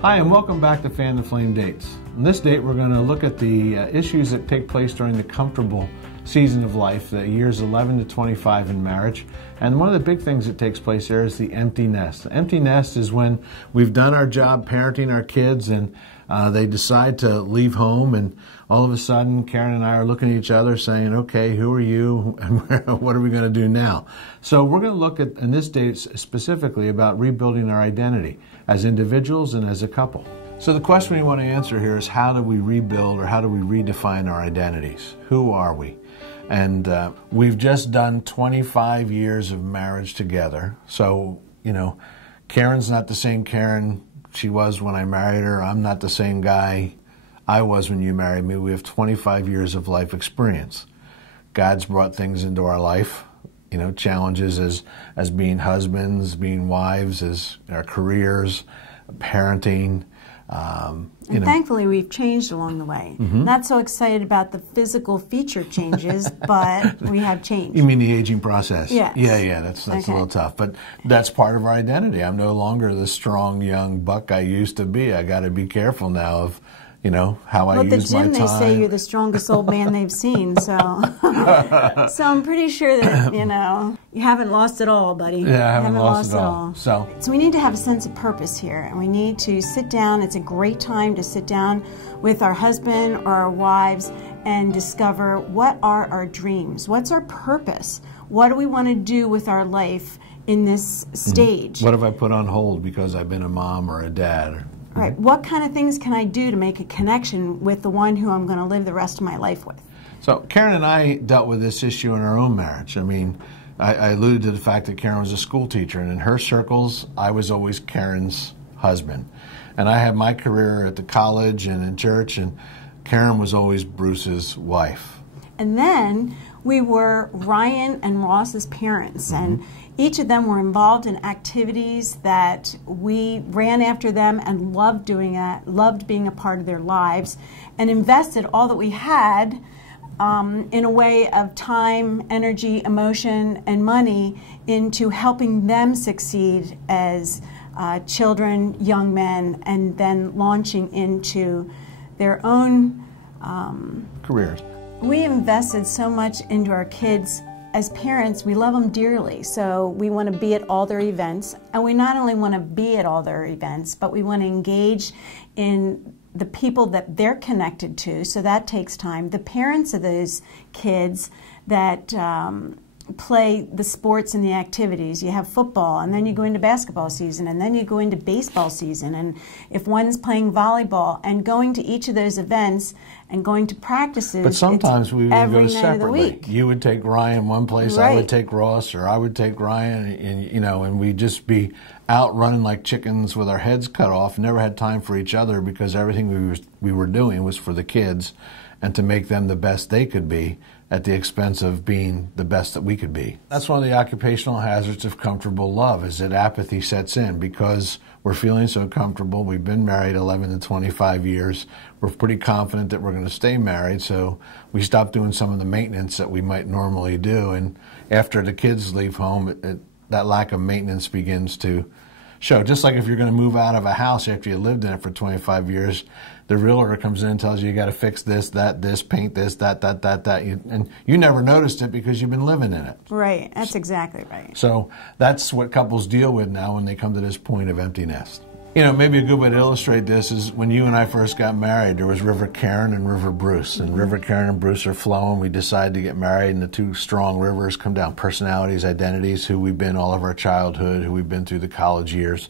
Hi, and welcome back to Fan the Flame Dates. On this date, we're going to look at the issues that take place during the comfortable season of life, the years 11 to 25 in marriage. And one of the big things that takes place there is the empty nest. The empty nest is when we've done our job parenting our kids and they decide to leave home, and all of a sudden Karen and I are looking at each other saying, okay, who are you and what are we going to do now? So we're going to look at, in this date specifically, about rebuilding our identity as individuals and as a couple. So the question we want to answer here is, how do we rebuild or how do we redefine our identities? Who are we? And we've just done 25 years of marriage together. So, you know, Karen's not the same Karen she was when I married her. I'm not the same guy I was when you married me. We have 25 years of life experience. God's brought things into our life, you know, challenges as being husbands, being wives, as our careers, parenting. And thankfully, we've changed along the way. Not so excited about the physical feature changes, but we have changed. You mean the aging process? Yes. Yeah, that's okay. A little tough. But that's part of our identity. I'm no longer the strong, young buck I used to be. I got to be careful now of, you know, how I use my time. At the gym, they say you're the strongest old man they've seen, so so I'm pretty sure that, you know, you haven't lost it all, buddy. Yeah, I haven't lost it all. So we need to have a sense of purpose here, and we need to sit down. It's a great time to sit down with our husband or our wives and discover, what are our dreams? What's our purpose? What do we want to do with our life in this stage? What have I put on hold because I've been a mom or a dad? Right. What kind of things can I do to make a connection with the one who I'm going to live the rest of my life with? So Karen and I dealt with this issue in our own marriage. I mean, I alluded to the fact that Karen was a school teacher, and in her circles, I was always Karen's husband. And I had my career at the college and in church, and Karen was always Bruce's wife. And then we were Ryan and Ross's parents, and each of them were involved in activities that we ran after them and loved doing that, loved being a part of their lives, and invested all that we had in a way of time, energy, emotion, and money into helping them succeed as children, young men, and then launching into their own careers. We invested so much into our kids. As parents, we love them dearly, so we want to be at all their events. And we not only want to be at all their events, but we want to engage in the people that they're connected to, so that takes time. The parents of those kids that play the sports and the activities. You have football, and then you go into basketball season, and then you go into baseball season. And if one's playing volleyball, and going to each of those events and going to practices. But sometimes we would go separately. You would take Ryan one place, right. I would take Ross, or I would take Ryan, and you know, and we'd just be out running like chickens with our heads cut off. Never had time for each other because everything we were doing was for the kids and to make them the best they could be, at the expense of being the best that we could be. That's one of the occupational hazards of comfortable love, is that apathy sets in because we're feeling so comfortable. We've been married 11 to 25 years. We're pretty confident that we're going to stay married, so we stop doing some of the maintenance that we might normally do. And after the kids leave home, that lack of maintenance begins to show. Just like if you're going to move out of a house after you lived in it for 25 years, the realtor comes in and tells you got to fix this, that, this, paint this, that. And you never noticed it because you've been living in it. Right. That's exactly right. So that's what couples deal with now when they come to this point of empty nest. You know, maybe a good way to illustrate this is when you and I first got married, there was River Karen and River Bruce. And River Karen and Bruce are flowing. We decided to get married, and the two strong rivers come down: personalities, identities, who we've been all of our childhood, who we've been through the college years.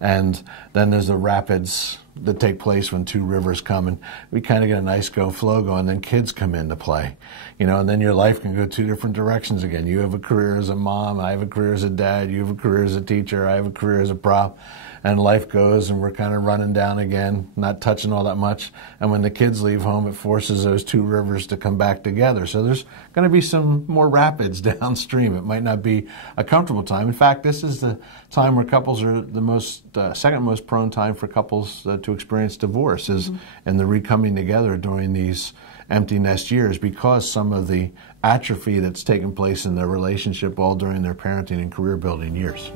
And then there's the rapids that take place when two rivers come, and we kind of get a nice flow going, and then kids come into play. You know, and then your life can go two different directions again. You have a career as a mom, I have a career as a dad, you have a career as a teacher, I have a career as a prop. And life goes, and we're kind of running down again, not touching all that much. And when the kids leave home, it forces those two rivers to come back together. So there's going to be some more rapids downstream. It might not be a comfortable time. In fact, this is the time where couples are the most, second most prone time for couples to experience divorce, is and the recoming together during these empty nest years, because some of the atrophy that's taken place in their relationship all during their parenting and career building years.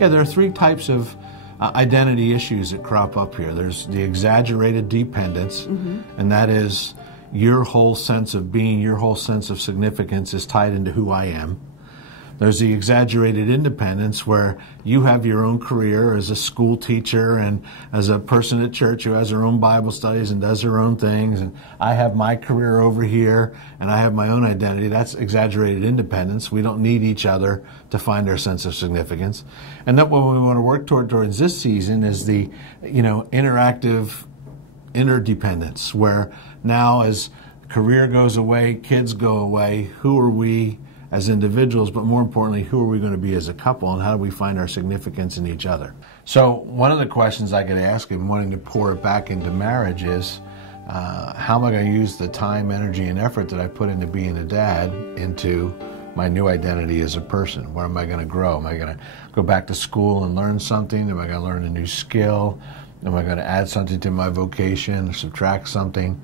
Yeah, there are three types of identity issues that crop up here. There's the exaggerated dependence, and that is your whole sense of being, your whole sense of significance is tied into who I am. There's the exaggerated independence where you have your own career as a school teacher and as a person at church who has her own Bible studies and does her own things, and I have my career over here and I have my own identity. That's exaggerated independence. We don't need each other to find our sense of significance. And that what we want to work towards this season is the, interactive interdependence, where now as career goes away, kids go away, who are we as individuals, but more importantly, who are we going to be as a couple, and how do we find our significance in each other? So one of the questions I could ask in wanting to pour it back into marriage is, how am I going to use the time, energy, and effort that I put into being a dad into my new identity as a person? Where am I going to grow? Am I going to go back to school and learn something? Am I going to learn a new skill? Am I going to add something to my vocation or subtract something?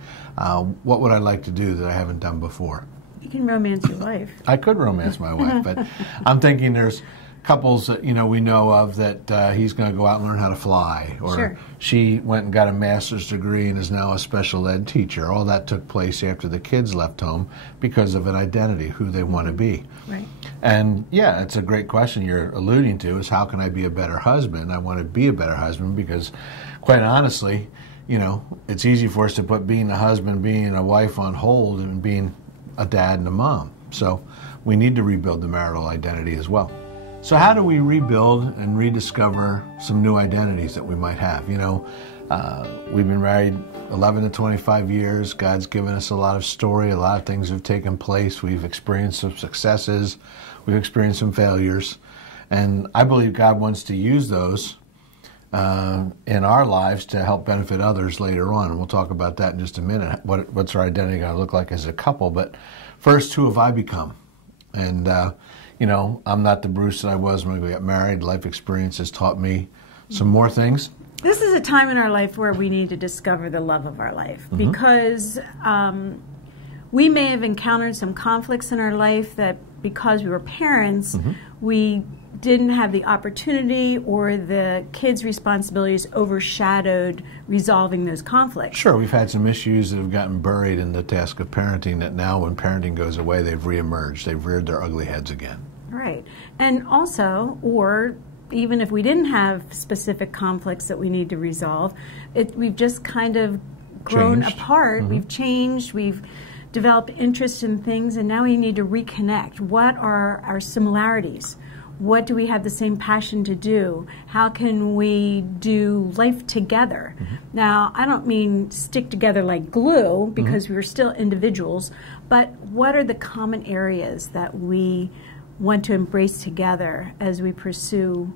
What would I like to do that I haven't done before? You can romance your wife. I could romance my wife, but I'm thinking there's couples that we know of that he's going to go out and learn how to fly, or Sure. She went and got a master's degree and is now a special ed teacher. All that took place after the kids left home because of an identity, who they want to be. Right. And yeah, it's a great question you're alluding to, is how can I be a better husband? I want to be a better husband because, quite honestly, it's easy for us to put being a husband, being a wife on hold, and being a dad and a mom. So we need to rebuild the marital identity as well. So how do we rebuild and rediscover some new identities that we might have? We've been married 11 to 25 years. God's given us a lot of story. A lot of things have taken place. We've experienced some successes. We've experienced some failures. And I believe God wants to use those in our lives to help benefit others later on. And we'll talk about that in just a minute. What's our identity going to look like as a couple? But first, who have I become? And, I'm not the Bruce that I was when we got married. Life experience has taught me some more things. This is a time in our life where we need to discover the love of our life, because we may have encountered some conflicts in our life that, because we were parents, we didn't have the opportunity, or the kids' responsibilities overshadowed resolving those conflicts. Sure, we've had some issues that have gotten buried in the task of parenting that now, when parenting goes away, they've reemerged. They've reared their ugly heads again. Right. And also, or even if we didn't have specific conflicts that we need to resolve, we've just kind of grown apart. We've changed. We've developed interest in things, and now we need to reconnect. What are our similarities? What do we have the same passion to do? How can we do life together? Now, I don't mean stick together like glue, because we're still individuals, but what are the common areas that we want to embrace together as we pursue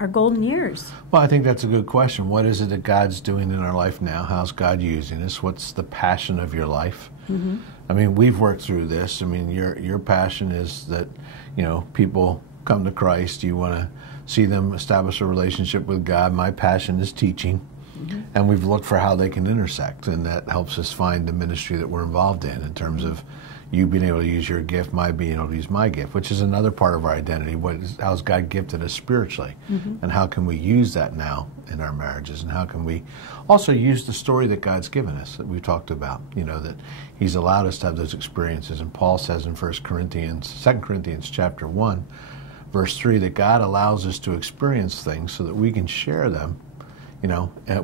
our golden years? Well, I think that's a good question. What is it that God's doing in our life now? How's God using us? What's the passion of your life? I mean, we've worked through this. I mean, your passion is that, people come to Christ. You want to see them establish a relationship with God. My passion is teaching. And we've looked for how they can intersect, and that helps us find the ministry that we're involved in terms of you being able to use your gift, my being able to use my gift, which is another part of our identity. How's God gifted us spiritually? And how can we use that now in our marriages? And how can we also use the story that God's given us, that we've talked about, that He's allowed us to have those experiences. And Paul says in 2 Corinthians chapter 1, verse 3, that God allows us to experience things so that we can share them,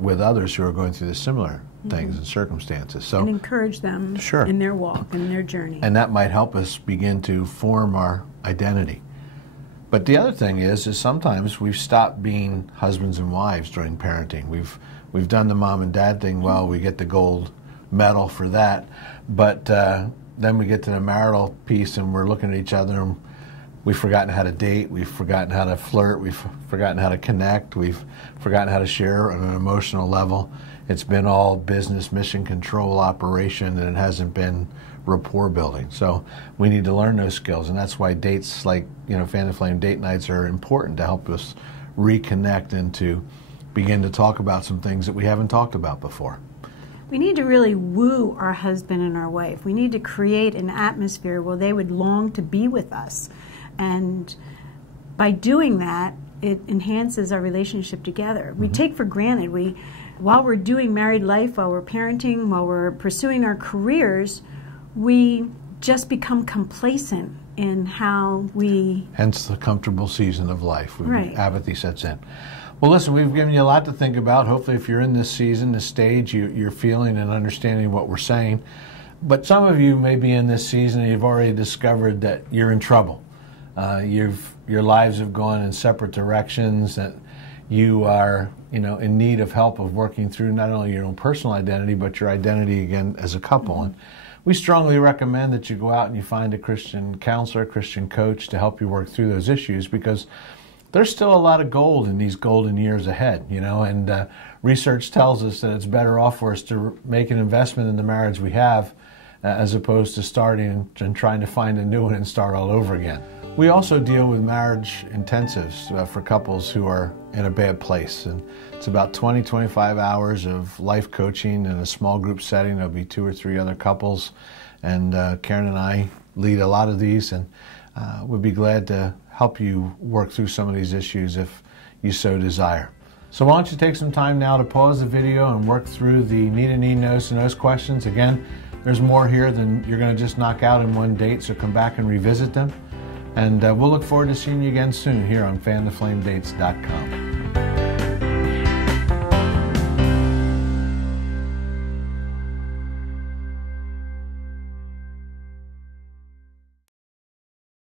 with others who are going through the similar things and circumstances. So, and encourage them in their walk and in their journey. And that might help us begin to form our identity. But the other thing is sometimes we've stopped being husbands and wives during parenting. We've done the mom and dad thing well. We get the gold medal for that. But then we get to the marital piece and we're looking at each other and we've forgotten how to date, we've forgotten how to flirt, we've forgotten how to connect, we've forgotten how to share on an emotional level. It's been all business, mission control, operation, and it hasn't been rapport building. So we need to learn those skills, and that's why dates like, Fan and Flame date nights are important to help us reconnect and to begin to talk about some things that we haven't talked about before. We need to really woo our husband and our wife. We need to create an atmosphere where they would long to be with us. And by doing that, it enhances our relationship together. We take for granted, while we're doing married life, while we're parenting, while we're pursuing our careers, we just become complacent in how we... Hence the comfortable season of life. Right. Apathy sets in. Well, listen, we've given you a lot to think about. Hopefully, if you're in this season, this stage, you're feeling and understanding what we're saying. But some of you may be in this season and you've already discovered that you're in trouble. Your lives have gone in separate directions, that you are, in need of help of working through not only your own personal identity, but your identity again as a couple. And we strongly recommend that you go out and you find a Christian counselor, Christian coach to help you work through those issues, because there's still a lot of gold in these golden years ahead, and research tells us that it's better off for us to make an investment in the marriage we have as opposed to starting and trying to find a new one and start all over again. We also deal with marriage intensives for couples who are in a bad place. And it's about 20-25 hours of life coaching in a small group setting. There'll be 2 or 3 other couples. And Karen and I lead a lot of these, and we'd be glad to help you work through some of these issues if you so desire. So why don't you take some time now to pause the video and work through the need and need knows and knows questions. Again, there's more here than you're going to just knock out in one date, so come back and revisit them. And we'll look forward to seeing you again soon here on fantheflamedates.com.